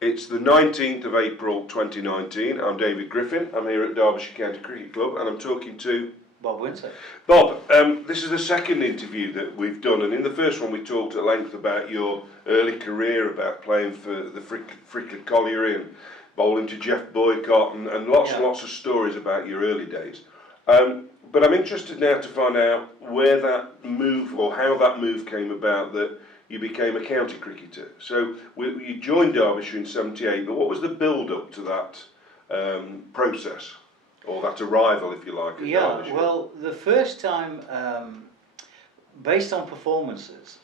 It's the 19th of April 2019. I'm David Griffin. I'm here at Derbyshire County Cricket Club and I'm talking to Bob Wincer. Bob. This is the second interview that we've done, and in the first one we talked at length about your early career, about playing for the Frickley Colliery and bowling to Jeff Boycott and lots and lots of stories about your early days. But I'm interested now to find out where that move, or how that move came about, that you became a county cricketer. So you joined Derbyshire in '78, but what was the build-up to that process, or that arrival, if you like, at Derbyshire? Well, the first time, based on performances,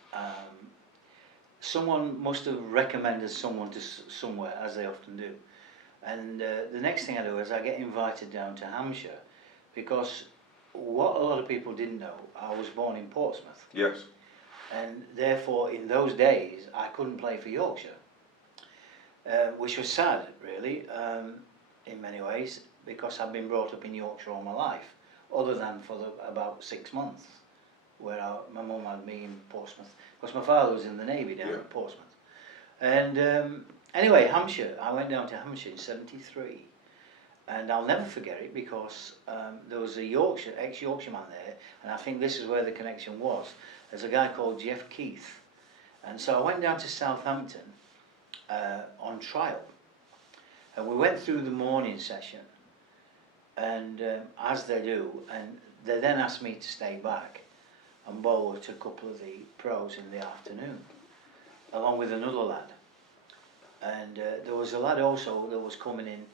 someone must have recommended someone to somewhere, as they often do. And the next thing I do is I get invited down to Hampshire, because what a lot of people didn't know, I was born in Portsmouth. Yes. And therefore, in those days, I couldn't play for Yorkshire, which was sad, really, in many ways, because I've been brought up in Yorkshire all my life, other than for about 6 months, where my mum had me in Portsmouth, because my father was in the Navy down at Portsmouth. And anyway, Hampshire, I went down to Hampshire in '73. And I'll never forget it, because there was a ex-Yorkshire man there, and I think this is where the connection was. There's a guy called Jeff Keith. And so I went down to Southampton on trial. And we went through the morning session, and as they do, and they then asked me to stay back and bowl to a couple of the pros in the afternoon, along with another lad. And there was a lad also that was coming in.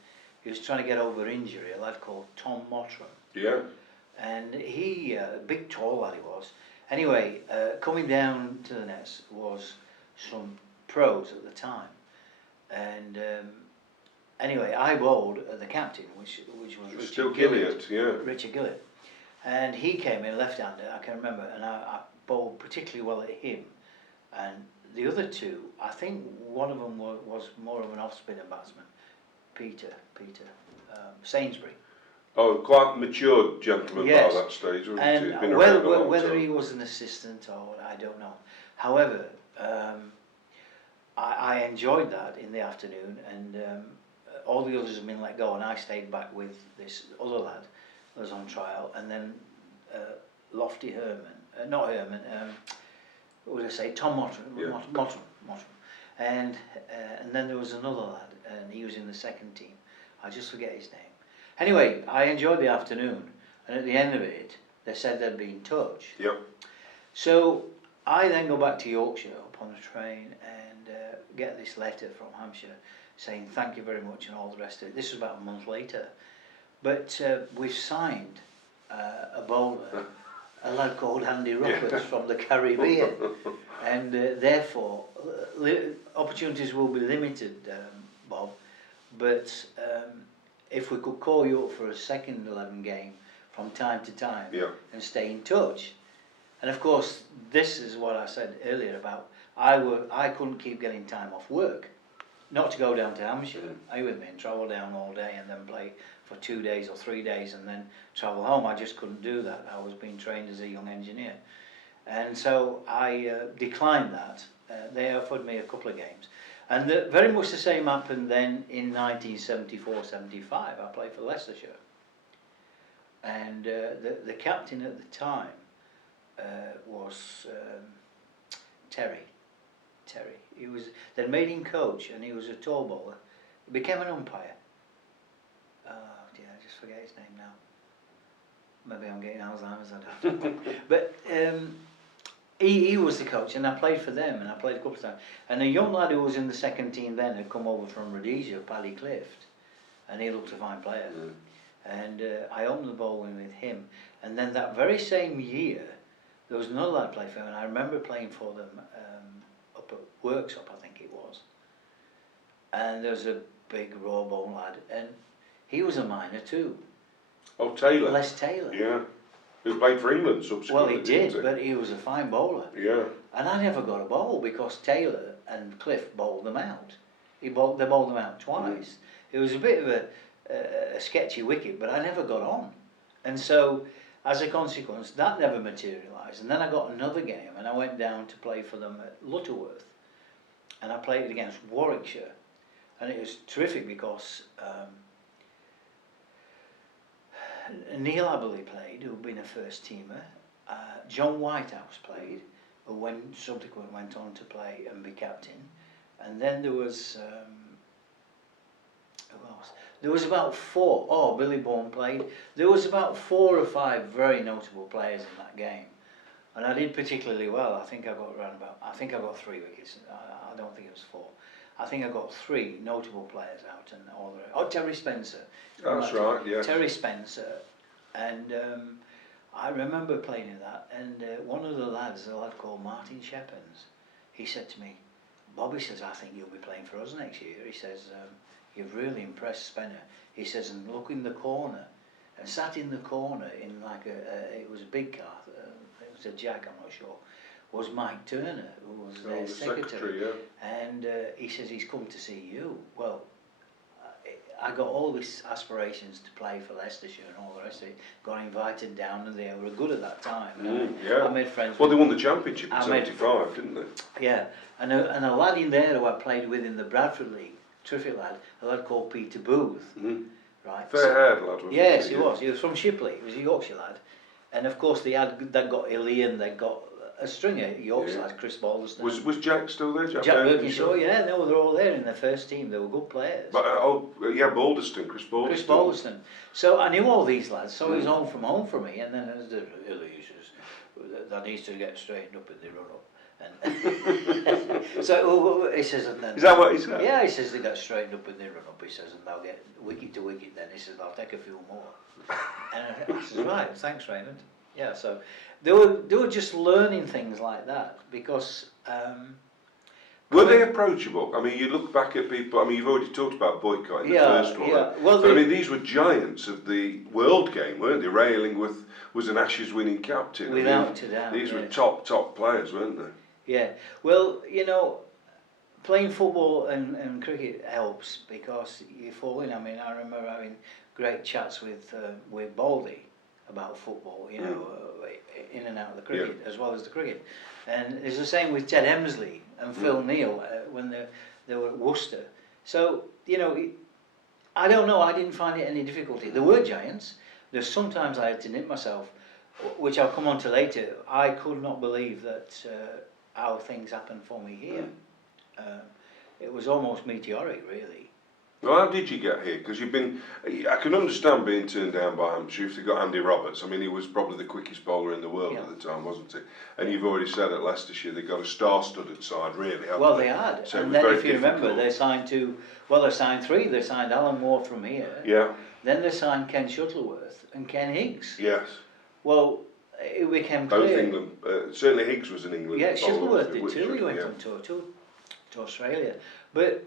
He was trying to get over injury, a lad called Tom Mottram. Yeah. And he, big tall lad he was. Anyway, coming down to the nets was some pros at the time. And anyway, I bowled the captain, which was Richard Gilliard. Richard Gilliard. And he came in left-hander, I can remember, and I bowled particularly well at him. And the other two, I think one of them was more of an off-spinner batsman. Peter Sainsbury. Oh, quite mature gentleman by that stage, wasn't he? He'd been around a long whether time. he was an assistant or I don't know. However, I enjoyed that in the afternoon, and all the others have been let go, and I stayed back with this other lad that was on trial, and then Lofty Herman, not Herman, what would I say, Tom Mottram. And then there was another lad, and he was in the second team. I just forget his name. Anyway, I enjoyed the afternoon, and at the end of it, they said they'd be in touch. Yep. So I then go back to Yorkshire up on the train and get this letter from Hampshire saying thank you very much and all the rest of it. This was about a month later. But we've signed a bowler, a lad called Andy Roberts from the Caribbean. And therefore, opportunities will be limited, Bob, but if we could call you up for a second 11 game from time to time and stay in touch. And of course, this is what I said earlier about I couldn't keep getting time off work, not to go down to Hampshire, are you with me, and travel down all day and then play for 2 days or 3 days and then travel home. I just couldn't do that. I was being trained as a young engineer. And so I declined that. They offered me a couple of games. And very much the same happened then in 1974-75. I played for Leicestershire. And the captain at the time was Terry. They'd made him coach, and he was a tall bowler. He became an umpire. Oh dear, I just forget his name now. Maybe I'm getting Alzheimer's, I don't know. But he was the coach, and I played for them, and I played a couple of times. And a young lad who was in the second team then had come over from Rhodesia, Paddy Clift, and he looked a fine player. And I opened the bowling with him. And then that very same year, there was another lad playing for him, and I remember playing for them up at Worksop, I think it was. And there was a big raw bone lad, and he was a minor too. Oh, Taylor. Les Taylor. Yeah. Who played for England subsequently. Well, he did, but he was a fine bowler. Yeah. And I never got a bowl because Taylor and Cliff bowled them out. They bowled them out twice. It was a bit of a sketchy wicket, but I never got on. And so, as a consequence, that never materialised. And then I got another game, and I went down to play for them at Lutterworth. And I played against Warwickshire. And it was terrific because Neil Aberley played, who'd been a first teamer. John Whitehouse played, who subsequently went on to play and be captain. And then there was who else? There was about four. Oh, Billy Bourne played. There was about 4 or 5 very notable players in that game, and I did particularly well. I think I got 3 wickets. I don't think it was 4. I think I got 3 notable players out, and all the rest. Oh, Terry Spencer. That's right. Yeah. Terry Spencer, and I remember playing in that. And one of the lads, a lad called Martin Sheppens, he said to me, "Bobby," says, "I think you'll be playing for us next year." He says, "You've really impressed Spencer." He says, "And look in the corner," and sat in the corner in like it was a big car, it was a Jag, I'm not sure, was Mike Turner, who was their secretary. Yeah. And he says, "He's come to see you." Well, I got all these aspirations to play for Leicestershire and all the rest of it. Got invited down, and they were good at that time. Yeah. I made friends. Well, they won the championship in '75, didn't they? Yeah, and a lad in there who I played with in the Bradford League, terrific lad, a lad called Peter Booth, right? Fair-haired lad, wasn't he? Yes, he was. He was from Shipley. He was a Yorkshire lad, and of course they got Ilian, they got a stringer Yorkshire lads, Chris Balderston. Was Jack still there? Jack Birkinshaw, yeah, they were all there in the first team. They were good players. But Balderston, Chris Balderston. Chris Balderston. So I knew all these lads. So he was home from me, and then as the that needs to get straightened up in the run up. And so he says, and then, is that what he said? Yeah, he says they got straightened up in the run up. He says, and they'll get wicket to wicket. Then he says, "I'll take a few more." And I says, "Right, thanks, Raymond." Yeah, so they were just learning things like that because. Were they approachable? I mean, you look back at people. I mean, you've already talked about boycotting the first one. Yeah. Well, but, I mean, these were giants of the world game, weren't they? Ray Illingworth was an Ashes-winning captain. Without a doubt. These were top players, weren't they? Yeah. Well, playing football and cricket helps because you fall in. I mean, I remember having great chats with Baldy about football, in and out of the cricket as well as the cricket. And it's the same with Ted Emsley and Phil Neal when they were at Worcester. So, I don't know, I didn't find it any difficulty. There were giants. There's sometimes I had to nip myself, which I'll come on to later. I could not believe that how things happened for me here. It was almost meteoric, really. Well, how did you get here? Because I can understand being turned down by Hampshire if they got Andy Roberts. I mean, he was probably the quickest bowler in the world at the time, wasn't he? And you've already said at Leicestershire they got a star-studded side, really. Well, they had. So and then, if you remember, they signed 3. They signed Alan Moore from here. Yeah. Then they signed Ken Shuttleworth and Ken Higgs. Yes. Well, it became clear. Both England. Certainly Higgs was in England. Yeah, Shuttleworth did too. He went on tour to Australia. But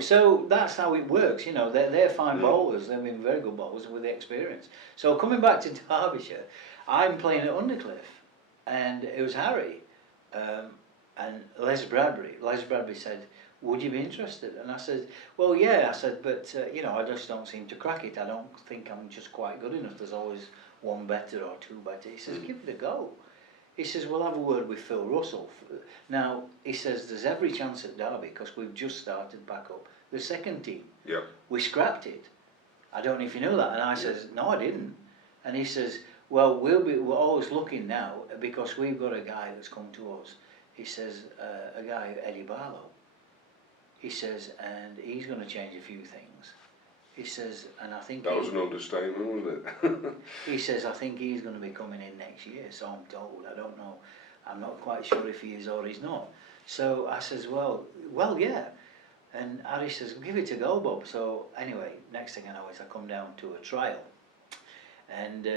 so that's how it works. They're fine bowlers. They've been very good bowlers with the experience. So coming back to Derbyshire, I'm playing at Undercliff, and it was Harry and Les Bradbury. Les Bradbury said, "Would you be interested?" And I said, "Well, yeah." I said, "But I just don't seem to crack it. I don't think I'm just quite good enough. There's always one better or two better." He says, "Give it a go." He says, "We'll have a word with Phil Russell." Now, he says, "There's every chance at Derby because we've just started back up the second team. Yeah. We scrapped it. I don't know if you know that." And I says, "No, I didn't." And he says, "Well, we're always looking now because we've got a guy that's come to us." He says, "A guy, Eddie Barlow." He says, "And he's going to change a few things." He says, "And I think..." That was an understatement, wasn't it? He says, "I think he's going to be coming in next year, so I'm told. I don't know. I'm not quite sure if he is or he's not." So I says, well, yeah. And Harry says, "Give it a go, Bob." So anyway, next thing I know is I come down to a trial. And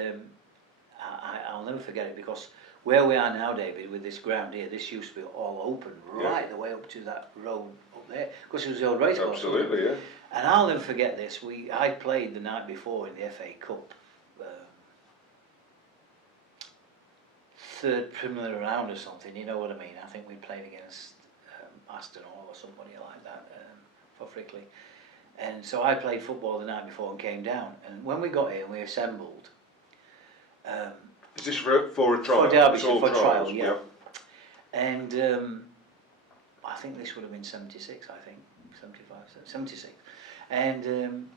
I'll never forget it because where we are now, David, with this ground here, this used to be all open right the way up to that road up there. Because it was the old race course. Absolutely, yeah. And I'll never forget this. I played the night before in the FA Cup, third preliminary round or something. You know what I mean? I think we played against Aston or somebody like that for Frickley. And so I played football the night before and came down. And when we got here and we assembled. Is this for a trial? For Derbyshire, for trial, yeah. Yeah. And I think this would have been 76, I think. 75, 76. And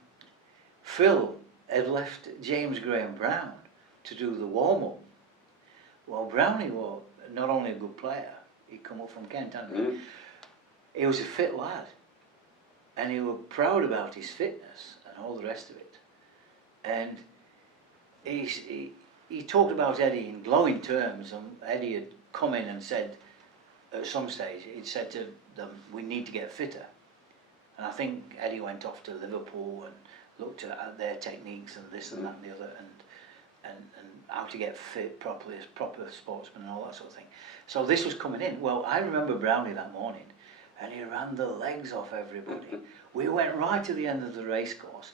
Phil had left James Graham Brown to do the warm-up. Well, Brownie was not only a good player, he'd come up from Kent, hadn't he? He was a fit lad, and he was proud about his fitness and all the rest of it. And he talked about Eddie in glowing terms, and Eddie had come in and said, at some stage, he'd said to them, we need to get fitter. And I think Eddie went off to Liverpool and looked at their techniques and this and that and the other, and how to get fit properly as proper sportsman and all that sort of thing. So this was coming in. Well, I remember Brownie that morning, and he ran the legs off everybody. We went right to the end of the race course.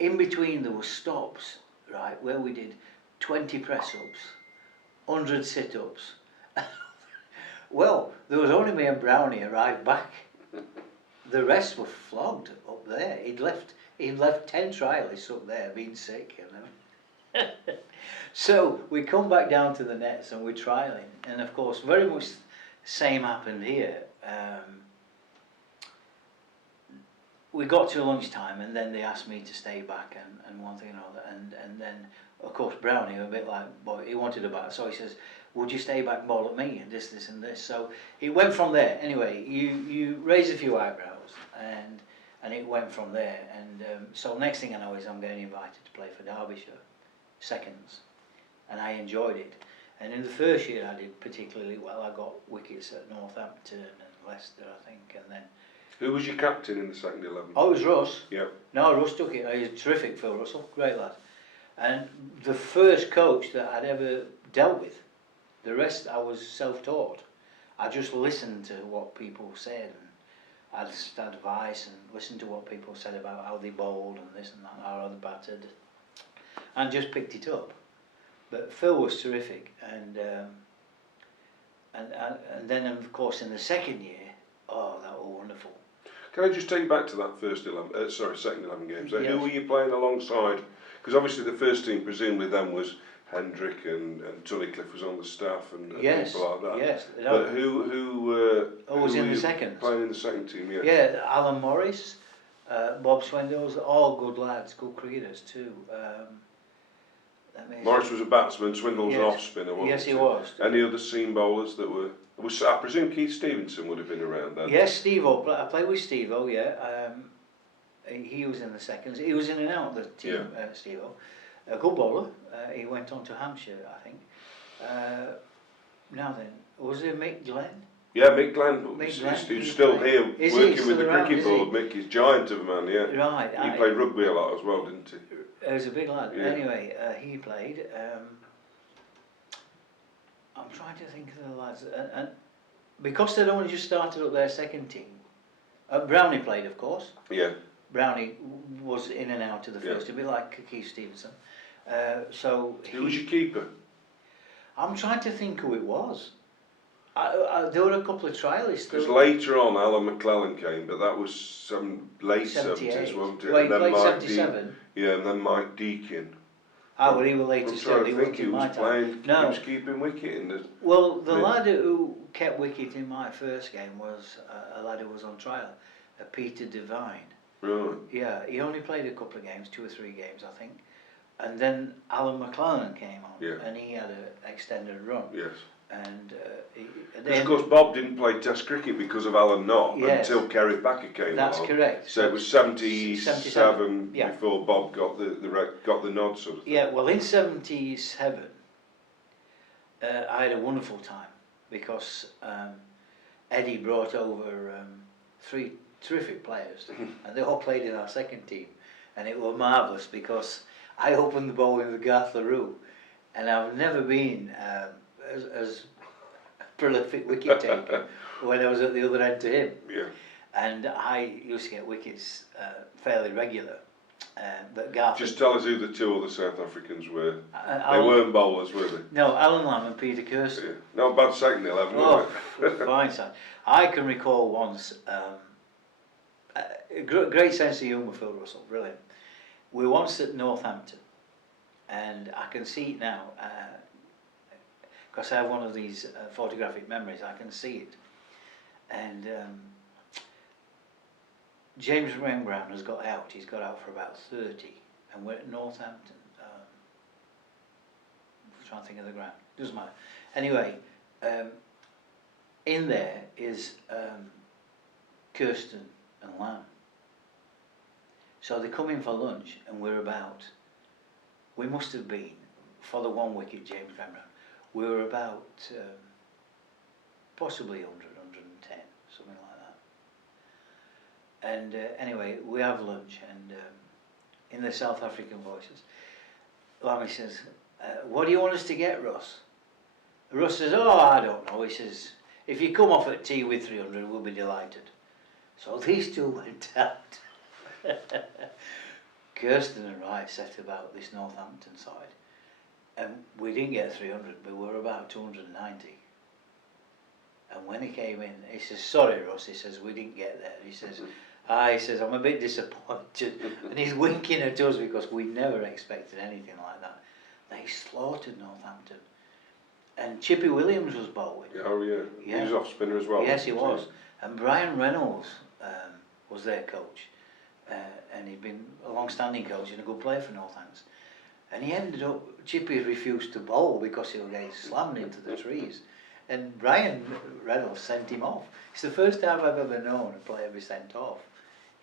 In between there were stops, right, where we did 20 press-ups, 100 sit-ups. Well, there was only me and Brownie arrived back. The rest were flogged up there. He'd left 10 trialists up there being sick, you know. So we come back down to the nets and we're trialling, and of course very much the same happened here. We got to lunchtime and then they asked me to stay back and one thing and another, and then of course Brownie, a bit like, boy, he wanted a bat, so he says, would you stay back and bowl at me and this and this. So it went from there. Anyway, you raise a few eyebrows and it went from there, and so next thing I know is I'm getting invited to play for Derbyshire seconds, and I enjoyed it. And in the first year I did particularly well. I got wickets at Northampton and Leicester, I think, and then. Who was your captain in the second 11? Oh, it was Russ. Yep. No, Russ took it. He was terrific, Phil Russell, great lad. And the first coach that I'd ever dealt with. The rest I was self-taught. I just listened to what people said, and I'd just advice and listened to what people said about how they bowled and this and that, how they battered, and just picked it up. But Phil was terrific, and then of course in the second year, oh, that was wonderful. Can I just take you back to that second 11 games? Yes. Who were you playing alongside? Because obviously the first team, presumably then, was Hendrick and Tunnicliffe was on the staff and Yes, people like that. yes. But who was in were the you second? playing in the second team? Yeah. Yeah, Alan Morris, Bob Swindles, all good lads, good cricketers too. Morris was a batsman, Swindle was an Yes. off spinner, wasn't Yes, he was. Any other seam bowlers that were? I presume Keith Stevenson would have been around then. Yes, Steve-O. I played with Steve-O, yeah. He was in the seconds. He was in and out of the team, Steve-O. A good bowler. He went on to Hampshire, I think. Now then, was there Mick Glenn? Yeah, Mick Glenn. Mick Glenn, He's still here Is he working still with the around, cricket is he? board. Mick, he's giant of a man, yeah. Right. He played rugby a lot as well, didn't he? He was a big lad. Yeah. Anyway, he played. I'm trying to think of the lads. And because they'd only just started up their second team, Brownie played, of course. Yeah. Brownie was in and out of the first, a bit like Keith Stevenson. So Who was your keeper? I'm trying to think who it was. There were a couple of trialists. Because later on, Alan McClellan came, but that was some late 70s, wasn't it? Well, he and then played Mike 77. and then Mike Deakin. Ah, well, he was later I'm still. trying He to was think in he my was time. playing. No. He was keeping wicket in the. Well, the Yeah. lad who kept wicket in my first game was a lad who was on trial, Peter Devine. Right. Yeah, he only played a couple of games, 2 or 3 games, I think. And then Alan McClellan came on, and he had an extended run. Yes. And Because of course Bob didn't play Test cricket because of Alan Knott until Kerry Packer came That's along. correct. So it was 77 before Bob got the nod, sort of thing. Yeah, well, in 77, I had a wonderful time because Eddie brought over 3 terrific players, and they all played in our second team, and it was marvellous because I opened the bowling with Garth LaRue, and I've never been as prolific wicket taker when I was at the other end to him. Yeah. And I used to get wickets fairly regular. But Garth... Just tell us who the 2 other South Africans were. They Alan, weren't bowlers, were they? no, Alan Lamb and Peter Kirsten. Yeah. Not bad second 11, Oh, was fine son. I can recall once, a great sense of humour, Phil Russell, brilliant. We were once at Northampton, and I can see it now, because I have one of these photographic memories, I can see it. And James Brown has got out. He's got out for about 30, and we're at Northampton. I'm trying to think of the ground. Doesn't matter. Anyway, in there is Kirsten and Lamb. So they come in for lunch, and we must have been, for the one wicket James Brown, we were about possibly 100, 110, something like that. And anyway, we have lunch, and in the South African voices, Lammy says, what do you want us to get, Russ? Russ says, oh, I don't know. He says, if you come off at tea with 300, we'll be delighted. So these two went out. Kirsten and I set about this Northampton side, and we didn't get 300, but we were about 290. And when he came in, he says, sorry Russ, he says, we didn't get there. He says, he says, I'm a bit disappointed. And he's winking at us because we never expected anything like that. They slaughtered Northampton. And Chippy Williams was bowling. Oh yeah, he was off spinner as well. Yes, he was. And Brian Reynolds was their coach. And he'd been a long-standing coach and a good player for Northants. And he ended up, Chippy refused to bowl because he was getting slammed into the trees. And Brian Reynolds sent him off. It's the first time I've ever known a player be sent off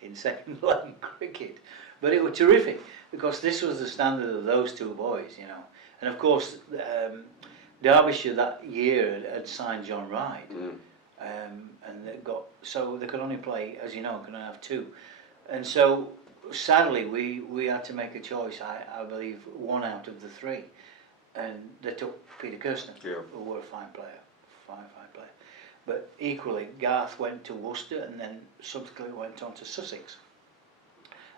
in second line cricket. But it was terrific because this was the standard of those two boys, you know. And of course, Derbyshire that year had signed John Wright. And so they could only play, as you know, could only have two. And so, sadly, we had to make a choice, I believe, one out of the three. And they took Peter Kirsten, who were a fine player. But equally, Garth went to Worcester and then subsequently went on to Sussex.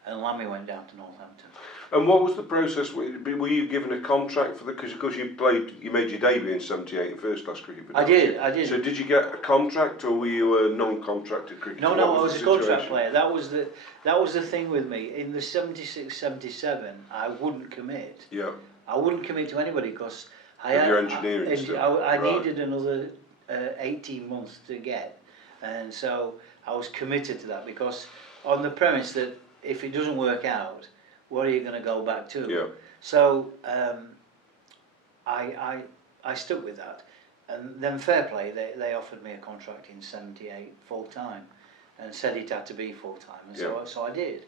And Lammy went down to Northampton. And what was the process? Were you given a contract for the? Because you made your debut in '78 in first class cricket. I did. So did you get a contract, or were you a non-contracted cricketer? No, I was a contract player. That was the thing with me. In the '76, '77, I wouldn't commit. Yeah. I wouldn't commit to anybody because I needed another 18 months to get, and so I was committed to that because on the premise that if it doesn't work out, what are you going to go back to? Yeah. So I stuck with that, and then fair play, they offered me a contract in '78 full time, and said it had to be full time, and so I did,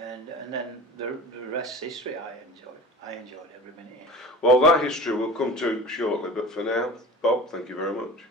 and then the rest's history. I enjoyed every minute. Well, that history we'll come to shortly, but for now, Bob, thank you very much.